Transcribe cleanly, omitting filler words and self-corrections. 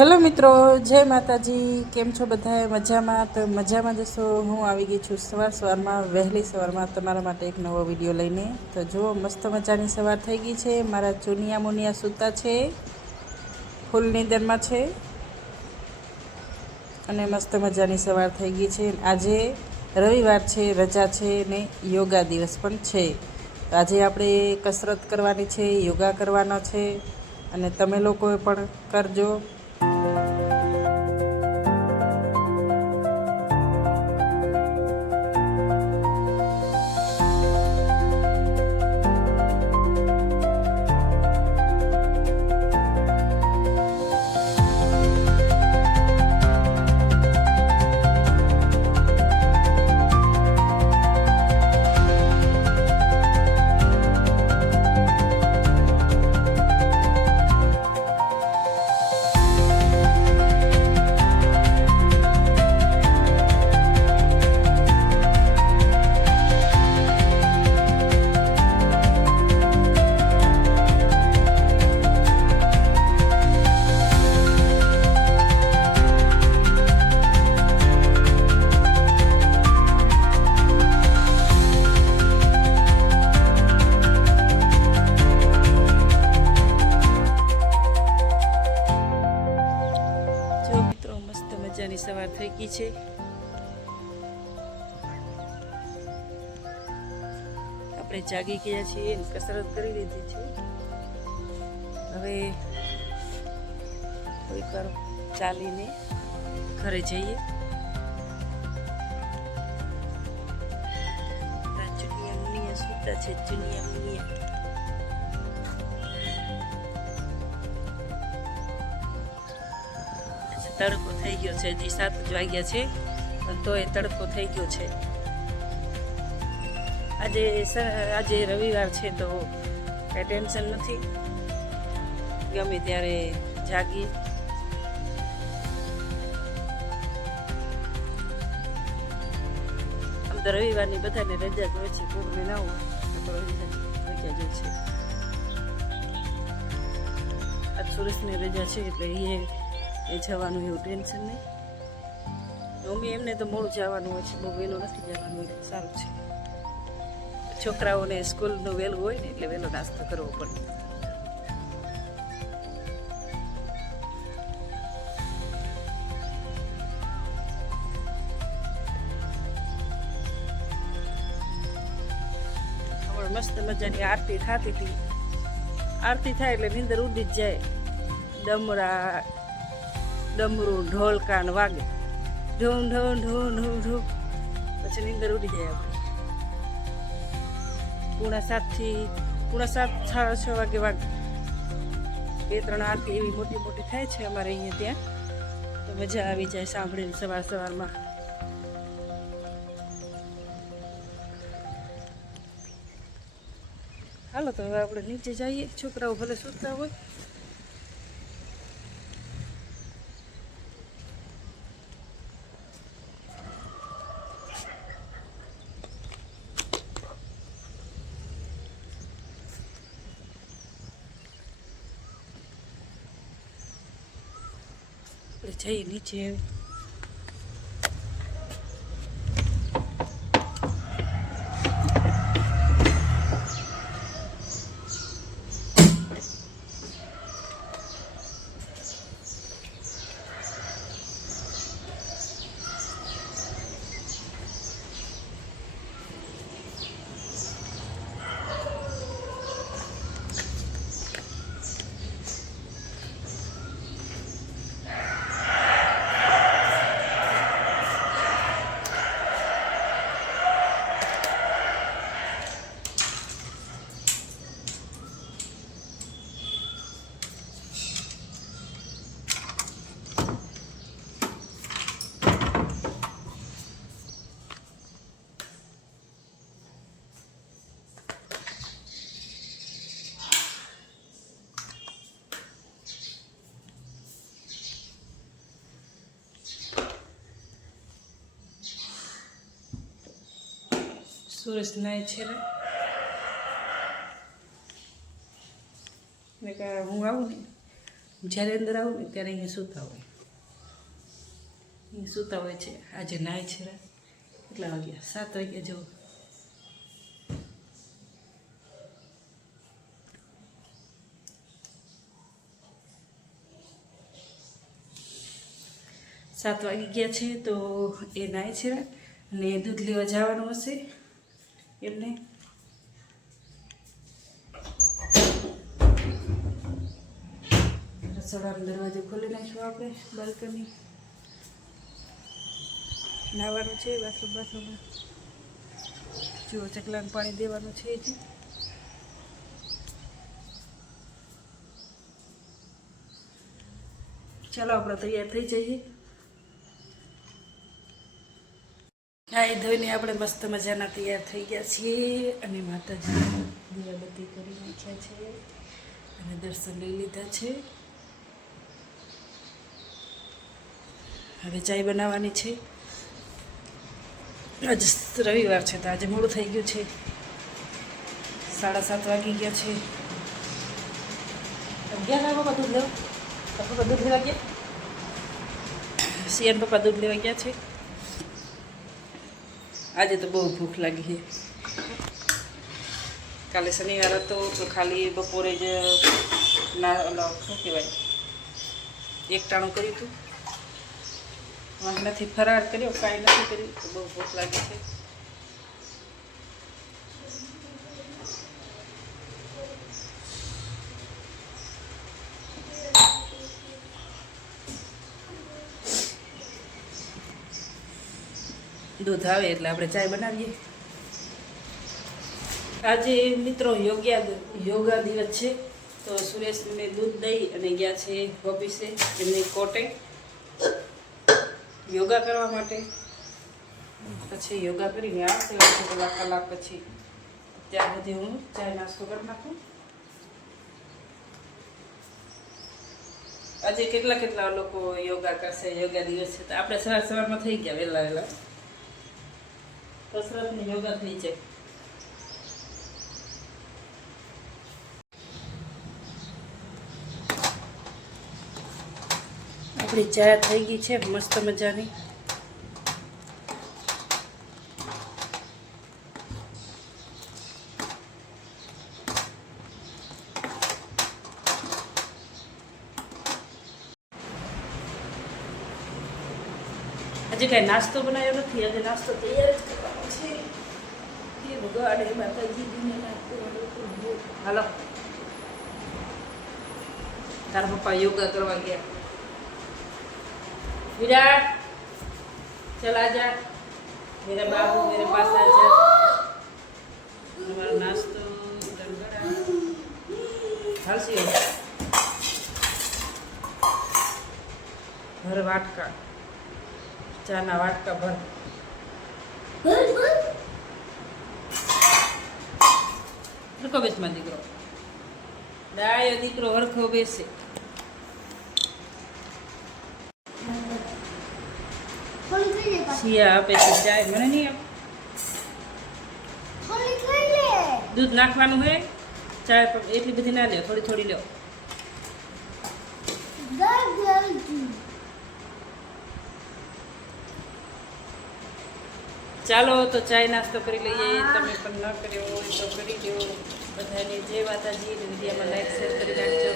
Hello મિત્રો, જય માતાજી. કેમ છો બધા? મજામાં? તો મજામાં જશો. હું આવી ગઈ છું સવારમાં વહેલી સવારમાં તમારા માટે એક નવો વિડીયો લઈને. તો જુઓ, મસ્ત મજાની સવાર થઈ ગઈ છે. મારા ચુનિયા મુનિયા સૂતા છે, ફૂલ નીંદરમાં છે અને મસ્ત મજાની સવાર થઈ ગઈ છે. આજે રવિવાર છે, રજા છે ને યોગા દિવસ પણ છે. તો આજે આપણે કસરત કરવાની છે, યોગા કરવાનો છે અને તમે લોકોએ પણ કરજો. મજાની સવાર થઈ ગઈ છે. આપણે જાગી ગયા છીએ, કસરત કરી લીધી છે. હવે થોડીક વાર ચાલીને ઘરે જઈએ. ચુનિયા મુનિયા સૂતા છે. ચુનિયા મુનિયા તડકો થઈ ગયો છે. હજી 7 જ વાગ્યા છે પણ તોય તડકો થઈ ગયો છે. આજે રવિવાર છે તો કાંઈ ટેન્શન નથી. ગમે ત્યારે જાગીએ. આમ તો રવિવારની બધાને રજા જ હોય છે, કોઈને ના હોય તો રજા જ છે. આજ સુરેશની રજા છે એટલે એ જવાનું એવું ટેન્શન નહીં. મમ્મી એમને તો મોડું જવાનું હોય છે, બહુ વહેલું નથી જવાનું એટલે સારું છે. છોકરાઓને સ્કૂલનું વહેલું હોય ને એટલે વહેલો નાસ્તો કરવો પડે. હમણાં મસ્ત મજાની આરતી થતી હતી. આરતી થાય એટલે નીંદર ઉડી જ જાય. ડમરું ઢોલકાન વાગે, ઢૂં ઢૂં ઢૂં ઢૂં ઢૂં, પછી નીંદર ઉડી જાય આપણે. 7:30 સાડા 6 વાગે 2-3 આરતી એવી મોટી મોટી થાય છે અમારે અહીંયા ત્યાં. તો મજા આવી જાય સાંભળીને સવારમાં. હાલો તો હવે આપણે નીચે જઈએ. છોકરાઓ ભલે સૂતા હોય. જઈએ નીચે. સુરેશ નાય છે ને કે હું આવું ને જ્યારે અંદર આવું ને ત્યારે અહીંયા સૂતા હોય, અહીંયા સૂતા હોય છે. આજે નાય છે કેટલા વાગ્યા? 7 વાગ્યા જેવું. સાત વાગી ગયા છે તો એ નાય છે અને દૂધ લેવા જવાનું હશે એમને. રસોડાનો દરવાજો ખોલી નાખ્યો આપણે, બાલ્કની. નાહવાનું છે બાથરૂમમાં. જુઓ ચકલાને પાણી દેવાનું છે હજી. ચાલો આપણે તૈયાર થઈ જઈએ. નાહી ધોઈને આપણે મસ્ત મજાના તૈયાર થઈ ગયા છીએ અને માતાજી દીવાબત્તી કરી નાખ્યા છે અને દર્શન લઈ લીધા છે. હવે ચાય બનાવવાની છે. આજે રવિવાર છે તો આજે મોડું થઈ ગયું છે. 7:30 વાગી ગયા છે. ગયા ના પપ્પા દૂધ લેવા? પપ્પા દૂધ લેવા ગયા? સિયાન પપ્પા દૂધ લેવા ગયા છે. આજે તો બહુ ભૂખ લાગી છે. કાલે શનિવાર હતો તો ખાલી બપોરે જ ના શું કહેવાય એકટાણું કર્યું હતું. નથી ફરાર કર્યો, કાંઈ નથી કર્યું તો બહુ ભૂખ લાગી છે. દૂધ આવે એટલે આપણે ચાય બનાવીએ. આજે મિત્રો યોગા દિવસ છે તો સુરેશને દૂધ દઈ અને ગયા છે ઓફિસે એમની કોટે યોગા કરવા માટે. પછી યોગા કરીને આવશે કલાક પછી. ત્યાં સુધી હું ચાય નાસ્તો કરી નાખું. આજે કેટલા લોકો યોગા કરશે, યોગા દિવસ છે તો આપણે સવારમાં થઈ ગયા વહેલા કસરત ને યોગા થઈ જાય. આપણી ચા થઈ ગઈ છે મસ્ત મજાની. આજે કાંઈ નાસ્તો બનાવ્યો નથી. આજે નાસ્તો તૈયાર જ કરવાનો છે. એ ભગવાડે માતાજીને નાસ્તો. હાલો તારા પપ્પા યોગા કરવા ગયા. विराट चला जा, मेरे बाबू मेरे पास आ जा. हमारा नाश्तो गड़बड़ा हलसी भर वाटका चाना वाटका भर. हरखो बेस में दीकरो डायो दीकरो हरखो बेसे. સિયા આપે છે ચાય, મને નહીં આપ. દૂધ નાખવાનું હે, ચાય એટલી બધી ના લ્યો, થોડી થોડી લ્યો. ચાલો તો ચાય નાસ્તો કરી લઈએ. તમે પણ ન કર્યો હોય તો કરી દો. બધાને જય માતાજી. વિડીયોમાં લાઈક શેર કરી નાખજો.